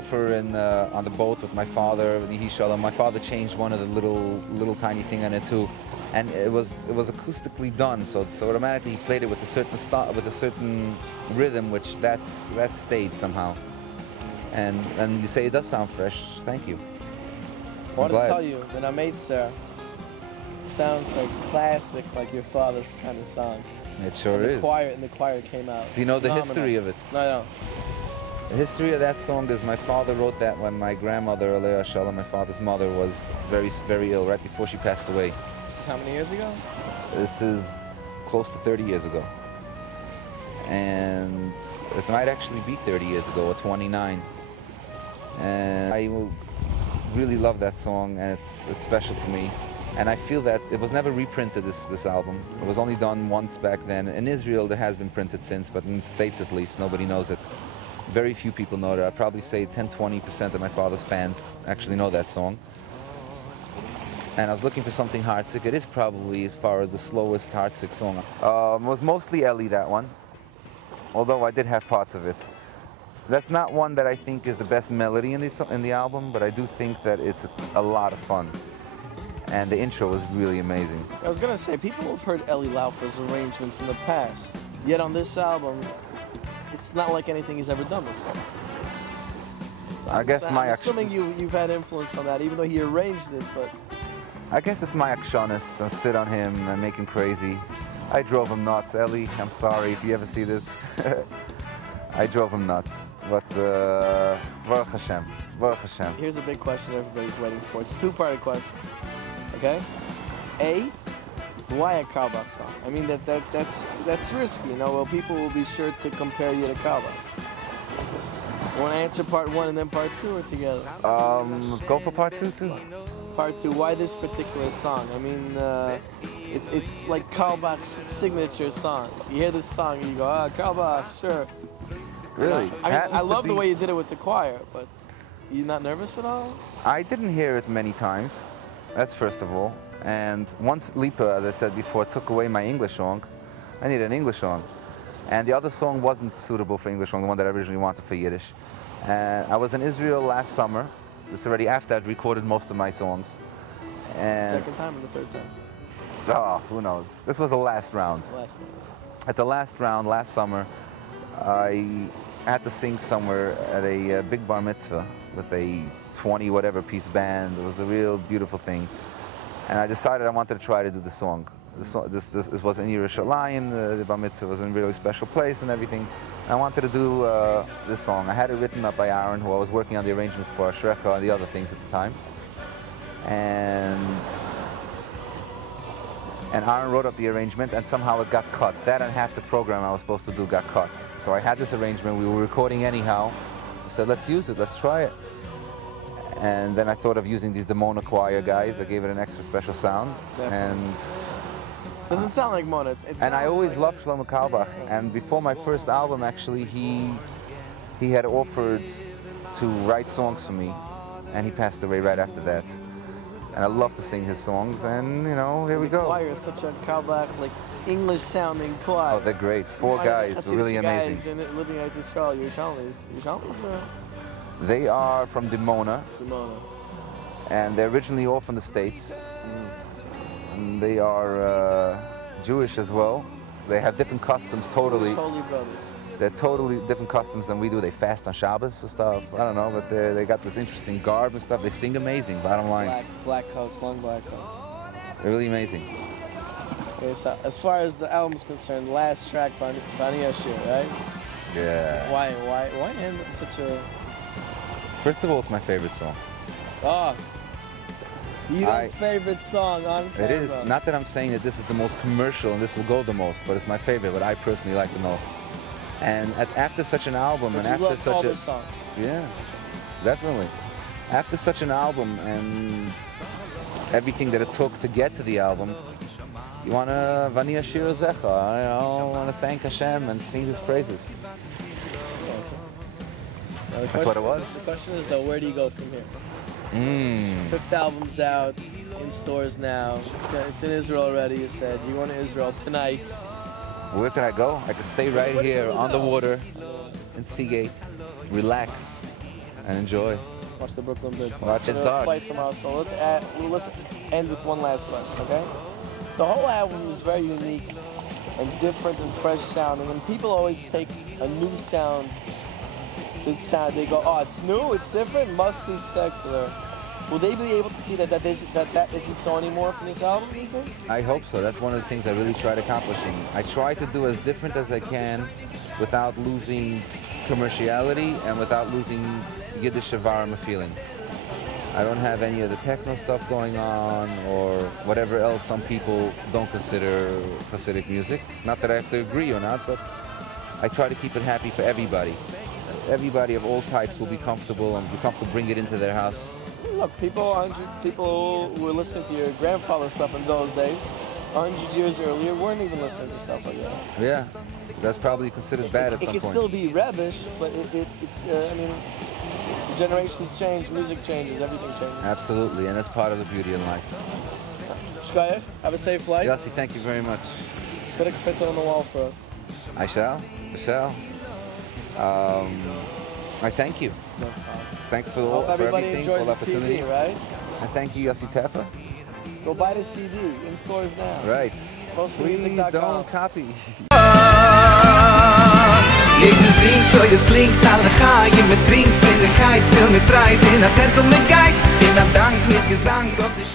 Suffer on the boat with my father, my father changed one of the little tiny thing on it too, and it was acoustically done. So automatically he played it with a certain rhythm, which that stayed somehow. And you say it does sound fresh. Thank you. I want to tell you, when I made Sarah, sounds like classic, like your father's kind of song. It sure is. The choir came out. Do you know the history of it? No, I don't. The history of that song is my father wrote that when my grandmother, Alea Shalom, my father's mother, was very, very ill, right before she passed away. This is how many years ago? This is close to 30 years ago. And it might actually be 30 years ago, or 29. And I really love that song, and it's special to me. And I feel that it was never reprinted, this album. It was only done once back then. In Israel, there has been printed since, but in the States at least, nobody knows it. Very few people know it. I'd probably say 10–20% of my father's fans actually know that song. And I was looking for something heartsick. It is probably, as far as the slowest heartsick song. It was mostly Ellie, that one, although I did have parts of it. That's not one that I think is the best melody in the album, but I do think that it's a lot of fun. And the intro was really amazing. I was gonna say, people have heard Eli Laufer's arrangements in the past, yet on this album, it's not like anything he's ever done before. So I'm assuming you've had influence on that, even though he arranged it, but... I guess it's my akshonis, and sit on him and make him crazy. I drove him nuts. Eli, I'm sorry if you ever see this. I drove him nuts, but Baruch Hashem, Baruch Hashem. Here's a big question everybody's waiting for. It's a two-part question. Okay? A, why a Carlebach song? I mean, that's risky, you know. Well, people will be sure to compare you to Carlebach. You want to answer part one and then part two, or together? Go for part two, too. Part two, why this particular song? I mean, it's like Carlebach's signature song. You hear this song and you go, ah, Carlebach, sure. Really? I mean, I love the way you did it with the choir, but you not nervous at all? I didn't hear it many times. That's first of all. And once Lipa, as I said before, took away my English song, I needed an English song. And the other song wasn't suitable for English song, the one that I originally wanted for Yiddish. And I was in Israel last summer. This already after I'd recorded most of my songs. And second time or the third time? Oh, who knows? This was the last round. At the last round, last summer, I had to sing somewhere at a big bar mitzvah with a 20-whatever piece band. It was a real beautiful thing. And I decided I wanted to try to do the song. This was in Yerushalayim, the bar mitzvah was in a really special place and everything. I wanted to do this song. I had it written up by Aaron, who I was working on the arrangements for, Shrecha and the other things at the time. And Aaron wrote up the arrangement, and somehow it got cut. That and half the program I was supposed to do got cut. So I had this arrangement, we were recording anyhow. I said, let's use it, let's try it. And then I thought of using these Demona choir guys. I gave it an extra special sound. Definitely. And doesn't sound like Mona. And I always loved Shlomo Carlebach. And before my first album, actually, he had offered to write songs for me, and he passed away right after that. And I love to sing his songs, and you know, here we go. The choir is such a Carlebach, like English-sounding choir. Oh, they're great. Four guys, really amazing. Guys living in Israel, Yerushalmis. They are from Dimona. And they're originally all from the States. And they are Jewish as well. They have different customs, totally. Holy brothers. They're totally different customs than we do. They fast on Shabbos and stuff. I don't know, but they got this interesting garb and stuff. They sing amazing, bottom line. Black coats, long black coats. They're really amazing. Okay, so as far as the album's concerned, last track, Vania Shir, right? Yeah. Why end such a... First of all, it's my favorite song. Oh, Yeedle's favorite song on camera. It is. Not that I'm saying that this is the most commercial and this will go the most, but it's my favorite, what I personally like the most. And after such an album, but and after such all the songs. Yeah, definitely. After such an album and everything that it took to get to the album, you want to Vania Shir Zecha. I want to thank Hashem and sing His praises. That's what it was. The question is though, where do you go from here? Fifth album's out, in stores now. It's in Israel already, you said. You going to Israel tonight. Where can I go? I can stay right here on the water in Seagate, relax, and enjoy. Watch the Brooklyn Bridge. Watch it. Flight tomorrow, so let's end with one last question, okay? The whole album is very unique and different and fresh sounding, and people always take a new sound. They go, oh, it's new, it's different, must be secular. Will they be able to see that isn't so anymore from this album, do you think? I hope so. That's one of the things I really tried accomplishing. I try to do as different as I can without losing commerciality and without losing Yiddish Shavarma feeling. I don't have any of the techno stuff going on or whatever else some people don't consider Hasidic music. Not that I have to agree or not, but I try to keep it happy for everybody. Everybody of all types will be comfortable and be comfortable bring it into their house. Look, people who were listening to your grandfather's stuff in those days, 100 years earlier, weren't even listening to stuff like that. Yeah, that's probably considered bad at some point. It can still be rubbish, but it's, I mean, generations change, music changes, everything changes. Absolutely, and that's part of the beauty in life. Shkaya, have a safe flight. Yossi, thank you very much. Put a fit on the wall for us. I shall. I thank you. No problem. Thanks for everybody everything, enjoys for the the opportunity. CD, right? And thank you, Yossi Teppa. Go buy the CD in stores now. Right. Please don't copy. Jeder singt, so es klingt, alle Chaim, mit trinkt in der Kite, viel mit Freit, in der Tänzel mit Geist, in der Dank mit Gesang, Gott ist